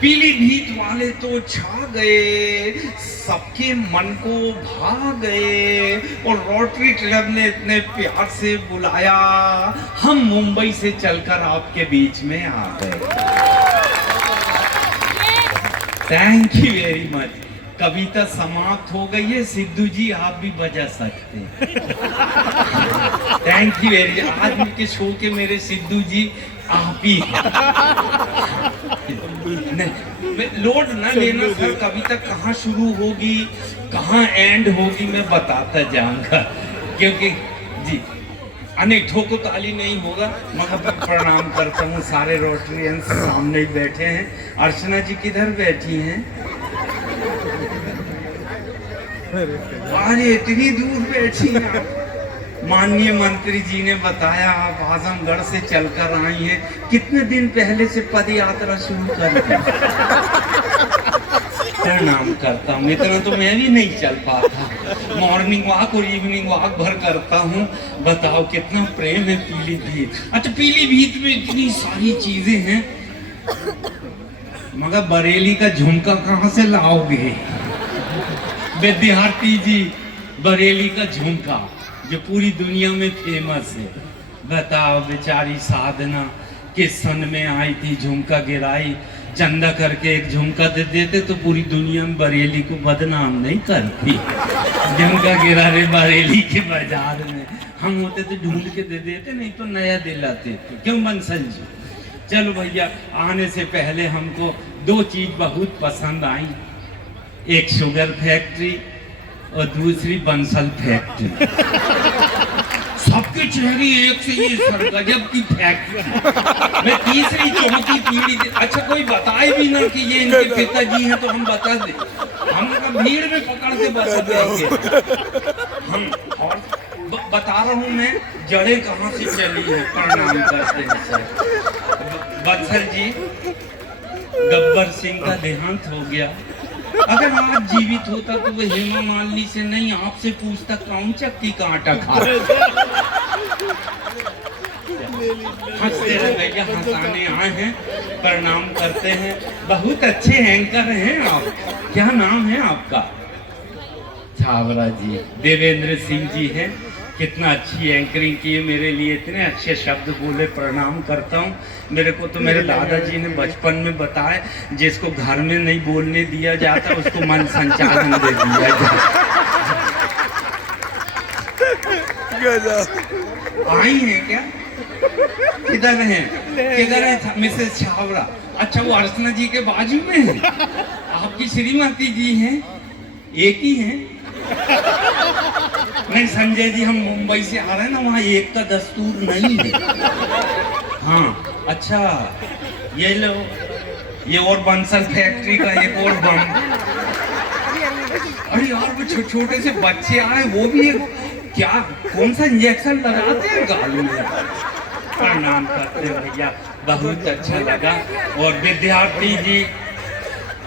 पीलीभीत वाले तो छा गए, सबके मन को भा गए और रोटरी क्लब ने इतने प्यार से बुलाया, हम मुंबई से चलकर आपके बीच में आ गए। Thank you very much. कविता समाप्त हो गई है, सिद्धू जी आप भी बजा सकते हैं। Thank you very much. आज के शो के मेरे सिद्धू जी आप ही लोड न लेना सर, कविता कहाँ शुरू होगी कहाँ एंड होगी मैं बताता जाऊंगा, क्योंकि जी अनेक ठोको ताली नहीं होगा। मगर प्रणाम करता हूँ, सारे रोटरियंस सामने ही बैठे हैं। अर्चना जी किधर बैठी हैं? अरे इतनी दूर बैठी हैं। माननीय मंत्री जी ने बताया आप आजमगढ़ से चलकर आई हैं, कितने दिन पहले से पद यात्रा शुरू कर दी। प्रणाम करता हूँ, इतना तो मैं भी नहीं चल पाता। मॉर्निंग वॉक और इवनिंग वॉक भर करता हूँ। बताओ कितना प्रेम है पीलीभीत। अच्छा, पीलीभीत में इतनी सारी चीजें हैं, मगर बरेली का झुमका कहाँ से लाओगे? विद्यार्थी जी, बरेली का झुमका जो पूरी दुनिया में फेमस है। बताओ, बेचारी साधना किस सन में आई थी, झुमका गिराई, चंदा करके एक झुमका दे देते तो पूरी दुनिया में बरेली को बदनाम नहीं करती। झुमका गिरा रहे बरेली के बाजार में, हम होते तो ढूंढ के दे देते, नहीं तो नया दिलाते। क्यों बंसल जी? चलो भैया, आने से पहले हमको दो चीज बहुत पसंद आई, एक शुगर फैक्ट्री और दूसरी बंसल फैक्ट्री। सबके चेहरे एक से ये सर गजब की फैक्ट्री। मैं तीसरी चौथी पीढ़ी। अच्छा, कोई बताए भी ना कि ये इनके पिताजी हैं तो हम बता दें, हम भीड़ में पकड़ के बता देंगे हम। और बता रहा हूँ मैं, जड़ें कहाँ से चली हैं। प्रणाम करते हैं सर। बंसल जी, गब्बर सिंह का देहांत हो गया। अगर आज जीवित होता तो वो हेमा मालिनी से नहीं आपसे पूछता कौन चक्की का आटा खा। हंसते रहे भैया, हंसाने आए हैं। प्रणाम करते हैं। बहुत अच्छे एंकर हैं आप। क्या नाम है आपका? छावरा जी। देवेंद्र सिंह जी हैं। कितना अच्छी एंकरिंग की है, मेरे लिए इतने अच्छे शब्द बोले। प्रणाम करता हूँ। मेरे को तो मेरे दादाजी ने बचपन में बताया, जिसको घर में नहीं बोलने दिया जाता उसको मन संचालन दे दिया जाता। आई हैं क्या? किधर हैं? किधर है मिसेस छावरा? अच्छा, वो अर्चना जी के बाजू में है। आपकी श्रीमती जी हैं, एक ही हैं? नहीं संजय जी, हम मुंबई से आ रहे हैं ना, वहाँ एक का दस्तूर नहीं है। हाँ अच्छा, ये लो, ये और बंसल फैक्ट्री का एक और बम। अरे यार, वो छोटे से बच्चे आए, वो भी क्या कौन सा इंजेक्शन लगाते हैं गालों में। प्रणाम करते हैं भैया, बहुत अच्छा लगा। और विद्यार्थी जी,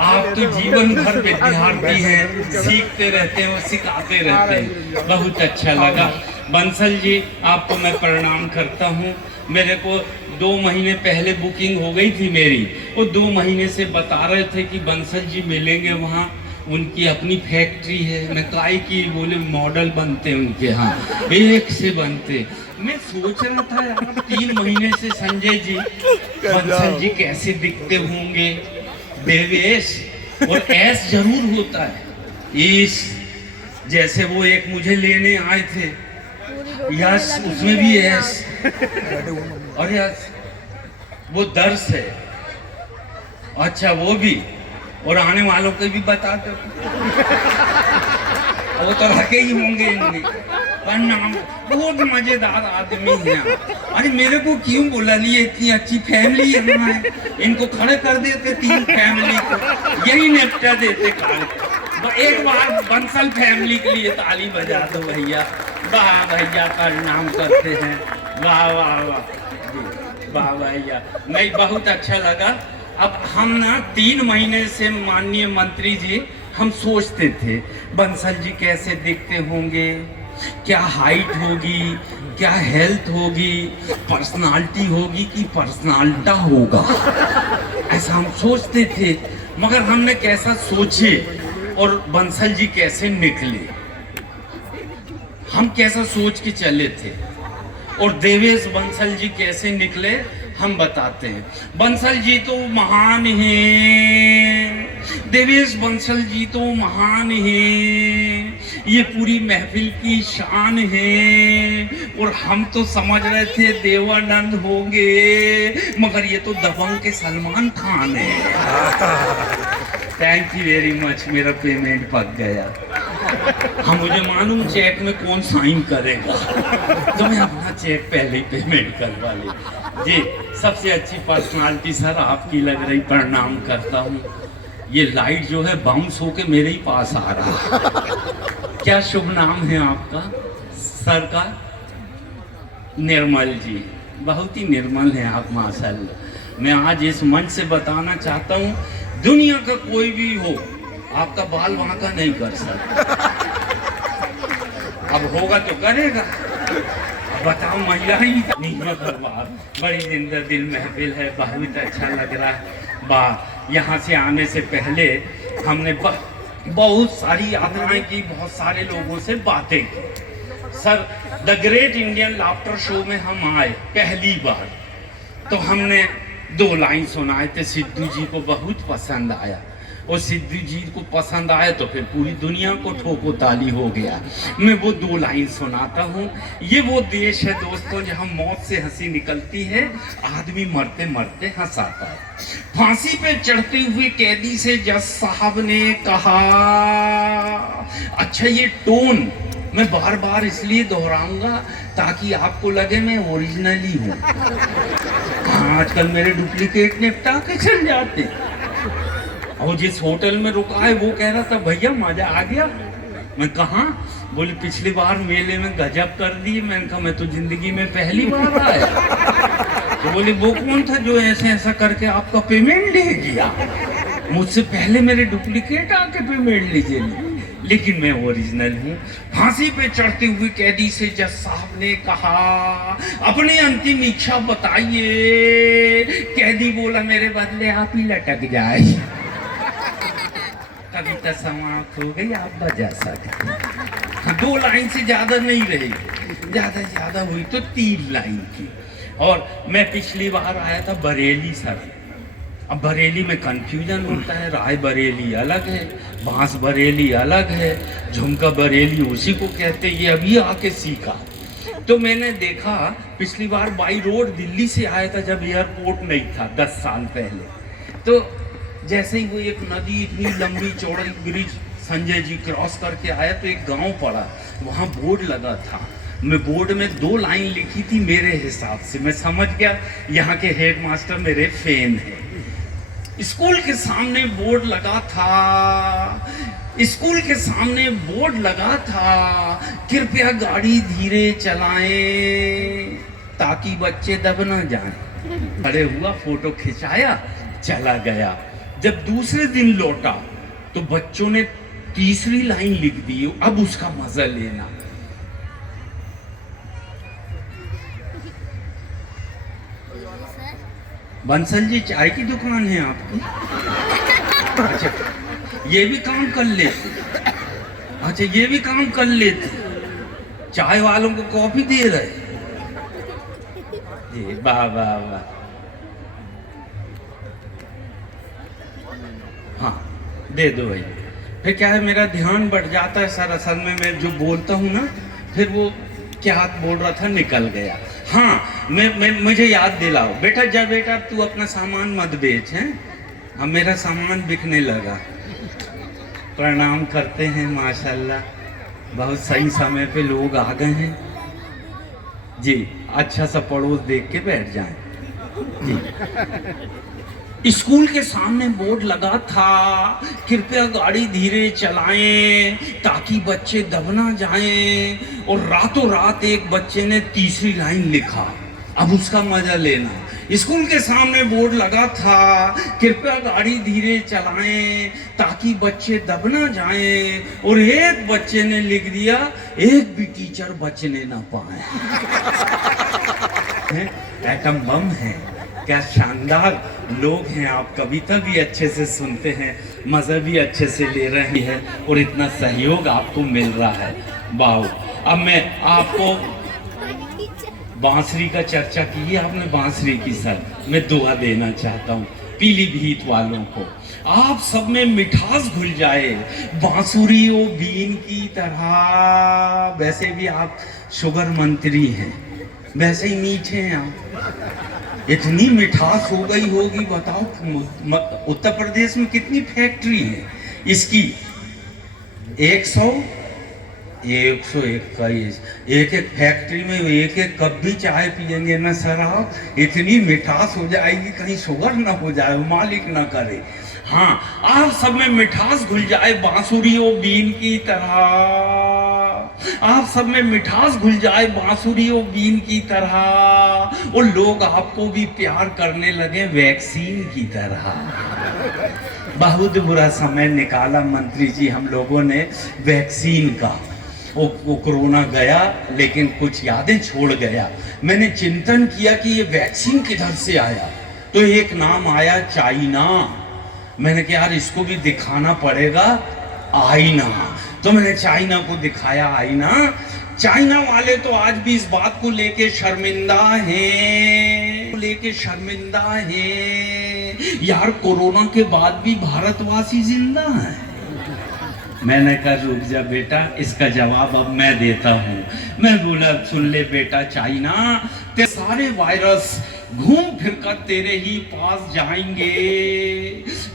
आप तो जीवन भर विद्यार्थी हैं, सीखते रहते हैं और सिखाते रहते हैं। बहुत अच्छा लगा। बंसल जी, आपको मैं प्रणाम करता हूँ। मेरे को 2 महीने पहले बुकिंग हो गई थी मेरी। वो 2 महीने से बता रहे थे कि बंसल जी मिलेंगे वहाँ, उनकी अपनी फैक्ट्री है। मैं काय की बोले मॉडल बनते हैं उनके यहाँ, एक से बनते। मैं सोच रहा था यार, 3 महीने से संजय जी, बंसल जी कैसे दिखते होंगे। देवेश और एस जरूर होता है, इस जैसे वो एक मुझे लेने आए थे, यस उसमें भी एस। और यस वो दर्श है। अच्छा, वो भी। और आने वालों को भी बता दो, वो तो रखे ही होंगे इनमें। प्रणाम, बहुत मजेदार आदमी है। अरे मेरे को क्यों बुला लिए? इतनी अच्छी फैमिली है, इनको खड़े कर देते 3 फैमिली को, यही निपटा देते काम। एक बार बंसल फैमिली के लिए ताली बजा दो भैया। वाह भैया, प्रणाम करते हैं। वाह वाह वाह वाह भैया, नहीं बहुत अच्छा लगा। अब हम ना 3 महीने से माननीय मंत्री जी, हम सोचते थे बंसल जी कैसे दिखते होंगे, क्या हाइट होगी, क्या हेल्थ होगी, पर्सनालिटी होगी कि पर्सनालिटा होगा, ऐसा हम सोचते थे। मगर हमने कैसा सोचे और बंसल जी कैसे निकले, हम कैसा सोच के चले थे और देवेश बंसल जी कैसे निकले हम बताते हैं। बंसल जी तो महान हैं, देवेश बंसल जी तो महान हैं, ये पूरी महफिल की शान है। और हम तो समझ रहे थे देवानंद होंगे, मगर ये तो दबंग के सलमान खान है। थैंक यू वेरी मच, मेरा पेमेंट पक गया। हाँ, मुझे मालूम चेक में कौन साइन करेगा, तो मैं अपना चेक पहले ही पेमेंट करवा ले। जी, सबसे अच्छी पर्सनालिटी सर आपकी लग रही, प्रणाम करता हूँ। ये लाइट जो है बाउंस होके मेरे ही पास आ रहा है। क्या शुभ नाम है आपका सर का? निर्मल जी, बहुत ही निर्मल है आप माशाल्लाह। मैं आज इस मंच से बताना चाहता हूँ, दुनिया का कोई भी हो आपका बाल वहां का नहीं कर सकता। अब होगा तो करेगा। अब बताओ, महिला ही नहीं बर्बाद। बड़ी जिंदा दिल महफिल है, बहुत अच्छा लग रहा है। वाह, यहाँ से आने से पहले हमने बहुत सारी यात्राएं की, बहुत सारे लोगों से बातें की। Sir, the great Indian laughter show में हम आए पहली बार, तो हमने 2 लाइन सुनाए थे। सिद्धू जी को बहुत पसंद आया, और सिद्धू जी को पसंद आया तो फिर पूरी दुनिया को ठोको ताली हो गया। मैं वो 2 लाइन सुनाता हूँ। ये वो देश है दोस्तों जहाँ मौत से हंसी निकलती है, आदमी मरते मरते हंसाता है। फांसी पे चढ़ते हुए कैदी से जज साहब ने कहा, अच्छा ये टोन मैं बार बार इसलिए दोहराऊंगा ताकि आपको लगे मैं ओरिजिनली हूँ। आजकल मेरे डुप्लीकेट निपटा के चल जाते। और जिस होटल में रुका है वो कह रहा था, भैया मजा आ गया। मैं कहा, बोले पिछली बार मेले में गजब कर दिए। मैंने कहा, मैं तो जिंदगी में पहली बार आया। तो बोले, वो कौन था जो ऐसे ऐसा करके आपका पेमेंट ले गया? मुझसे पहले मेरे डुप्लीकेट आके पेमेंट लीजिए। लेकिन मैं ओरिजिनल हूँ। फांसी पे चढ़ते हुए कैदी से जज साहब ने कहा, अपनी अंतिम इच्छा बताइए। कैदी बोला, मेरे बदले आप ही लटक जाए। कविता समाप्त हो गई, आप बजा सकते। 2 लाइन से ज्यादा नहीं रही, ज्यादा ज्यादा हुई तो 3 लाइन की। और मैं पिछली बार आया था बरेली सर। अब बरेली में कंफ्यूजन होता है, राय बरेली अलग है, बांस बरेली अलग है, झुमका बरेली उसी को कहते हैं। ये अभी आके सीखा। तो मैंने देखा, पिछली बार बाई रोड दिल्ली से आया था जब एयरपोर्ट नहीं था 10 साल पहले। तो जैसे ही वो एक नदी इतनी लंबी चौड़ी ब्रिज संजय जी क्रॉस करके आया तो एक गांव पड़ा, वहाँ बोर्ड लगा था। मैं बोर्ड में 2 लाइन लिखी थी मेरे हिसाब से। मैं समझ गया यहाँ के हेड मास्टर मेरे फैन हैं। स्कूल के सामने बोर्ड लगा था, स्कूल के सामने बोर्ड लगा था, कृपया गाड़ी धीरे चलाएं ताकि बच्चे दब न जाएं। खड़े हुआ, फोटो खिंचाया, चला गया। जब दूसरे दिन लौटा तो बच्चों ने तीसरी लाइन लिख दी। अब उसका मजा लेना। बंसल जी, चाय की दुकान है आपकी? अच्छा, ये भी काम कर लेते। अच्छा, ये भी काम कर लेते, चाय वालों को कॉफी दे रहे। जी, वाह वाह वाह। हाँ, दे दो भाई। फिर क्या है, मेरा ध्यान बढ़ जाता है सर। असल में मैं जो बोलता हूँ ना, फिर वो क्या बोल रहा था निकल गया। हाँ, मैं मुझे याद दिलाओ। बेटा जा, बेटा तू अपना सामान मत बेच, हैं? अब मेरा सामान बिकने लगा। प्रणाम करते हैं माशाल्लाह, बहुत सही समय पे लोग आ गए हैं जी। अच्छा सा पड़ोस देख के बैठ जाएं जी। स्कूल के सामने बोर्ड लगा था, कृपया गाड़ी धीरे चलाएं ताकि बच्चे दब ना जाएं। और रातों रात एक बच्चे ने तीसरी लाइन लिखा। अब उसका मजा लेना। स्कूल के सामने बोर्ड लगा था, कृपया गाड़ी धीरे चलाएं ताकि बच्चे दब ना जाएं, और एक बच्चे ने लिख दिया, एक भी टीचर बचने ना पाए। एटम बम है। क्या शानदार लोग हैं आप, कविता भी अच्छे से सुनते हैं, मज़ा भी अच्छे से ले रहे हैं, और इतना सहयोग आपको मिल रहा है। वाह। अब मैं आपको बांसुरी का चर्चा की है आपने, बांसुरी की सर मैं दुआ देना चाहता हूँ पीलीभीत वालों को। आप सब में मिठास घुल जाए बांसुरी ओ बीन की तरह। वैसे भी आप शुगर मंत्री हैं, वैसे ही मीठे हैं आप। इतनी मिठास हो गई होगी, बताओ। उत्तर प्रदेश में कितनी फैक्ट्री है इसकी? 121। एक एक फैक्ट्री में एक एक कप भी चाय पियेंगे ना सर आप, इतनी मिठास हो जाएगी, कहीं शुगर ना हो जाए, मालिक ना करे। हाँ, आप सब में मिठास घुल जाए बांसुरी ओ बीन की तरह। आप सब में मिठास घुल जाए बांसुरी ओ बीन की तरह, और लोग आपको भी प्यार करने लगे वैक्सीन की तरह। बहुत बुरा समय निकाला मंत्री जी हम लोगों ने वैक्सीन का। वो कोरोना गया लेकिन कुछ यादें छोड़ गया। मैंने चिंतन किया कि ये वैक्सीन किधर से आया, तो एक नाम आया चाइना। मैंने कहा यार इसको भी दिखाना पड़ेगा आईना, तो मैंने चाइना को दिखाया आईना। चाइना वाले तो आज भी इस बात को लेके शर्मिंदा हैं यार, कोरोना के बाद भी भारतवासी जिंदा है। मैंने कहा रुक जा बेटा, इसका जवाब अब मैं देता हूँ। मैं बोला सुन ले बेटा, चाइना ते सारे वायरस घूम फिर कर तेरे ही पास जाएंगे।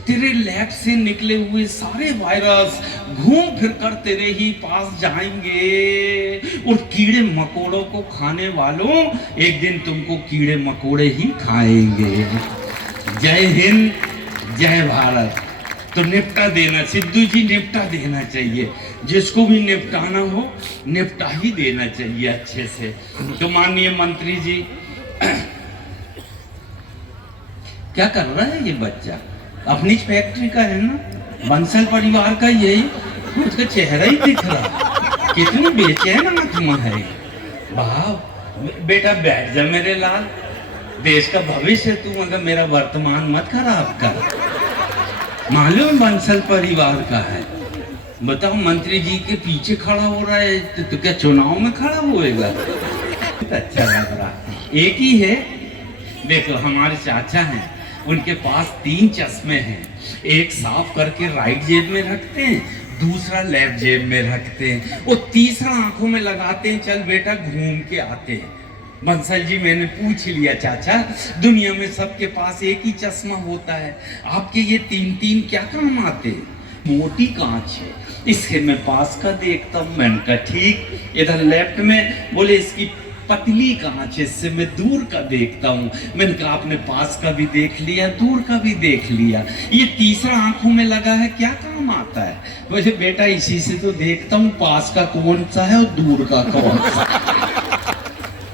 तेरे लैब से निकले हुए सारे वायरस घूम फिर कर तेरे ही पास जाएंगे, और कीड़े मकोड़ों को खाने वालों एक दिन तुमको कीड़े मकोड़े ही खाएंगे। जय हिंद, जय भारत। तो निपटा देना, सिद्धू जी निपटा देना चाहिए, जिसको भी निपटाना हो निपटा ही देना चाहिए अच्छे से। तो माननीय मंत्री जी, क्या कर रहा है ये बच्चा? अपनी फैक्ट्री का है ना, बंसल परिवार का, यही उसका चेहरा ही दिख रहा, कितनी बेचैन आत्मा है। वाह बेटा बैठ जा मेरे लाल, देश का भविष्य तू, मगर मेरा वर्तमान मत खराब कर। मालूम बंसल परिवार का है। बताओ मंत्री जी के पीछे खड़ा हो रहा है, तो क्या चुनाव में खड़ा होएगा? अच्छा लग रहा। एक ही है, देखो हमारे चाचा हैं, उनके पास 3 चश्मे हैं। एक साफ करके राइट जेब में रखते हैं, दूसरा लेफ्ट जेब में रखते हैं, और तीसरा आंखों में लगाते हैं, चल बेटा घूम के आते हैं। बंसल जी मैंने पूछ लिया चाचा, दुनिया में सबके पास एक ही चश्मा होता है, आपके ये 3 क्या काम आते? मोटी कांच है, इसके मैं पास का देखता हूँ। मैंने कहा ठीक। इधर लेफ्ट में बोले इसकी पतली कांच है, इससे मैं दूर का देखता हूँ। मैंने कहा आपने पास का भी देख लिया, दूर का भी देख लिया, ये तीसरा आंखों में लगा है, क्या काम आता है? बोले बेटा इसी से तो देखता हूँ पास का कौन सा है और दूर का कौन सा।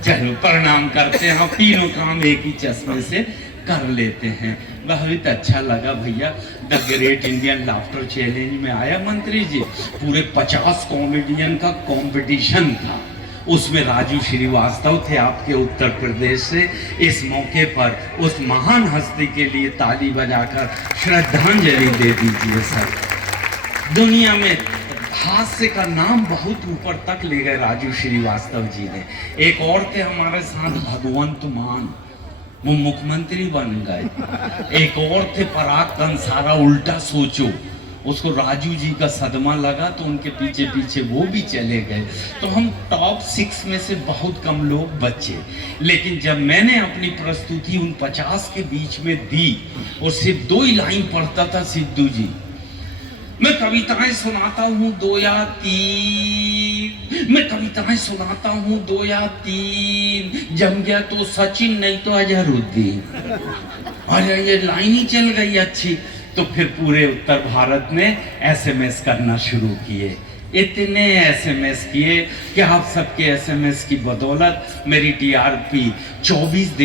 चलो प्रणाम करते हैं, तीनों काम एक ही चश्मे से कर लेते हैं। बहुत अच्छा लगा भैया। The great Indian laughter challenge में आया मंत्री जी, पूरे 50 कॉमेडियन का कंपटीशन था, उसमें राजू श्रीवास्तव थे आपके उत्तर प्रदेश से। इस मौके पर उस महान हस्ती के लिए ताली बजाकर श्रद्धांजलि दे दीजिए सर। दुनिया में हास्य का नाम बहुत ऊपर तक ले गए राजू श्रीवास्तव जी ने। एक और थे हमारे साथ भगवंत मान, वो मुख्यमंत्री बन गए। एक और थे पराग कंसारा, उल्टा सोचो, उसको राजू जी का सदमा लगा तो उनके पीछे पीछे वो भी चले गए। तो हम टॉप 6 में से बहुत कम लोग बचे। लेकिन जब मैंने अपनी प्रस्तुति उन 50 के बीच में दी और सिर्फ 2 ही लाइन पढ़ता था, सिद्धू जी मैं कविताएं सुनाता हूँ 2 या 3, मैं कविताएं सुनाता हूँ 2 या 3, जम गया तो सचिन नहीं तो अजहरुद्दीन। अरे ये लाइन ही चल गई अच्छी। तो फिर पूरे उत्तर भारत ने SMS करना शुरू किए, इतने SMS किए कि आप सबके SMS की बदौलत मेरी TRP 24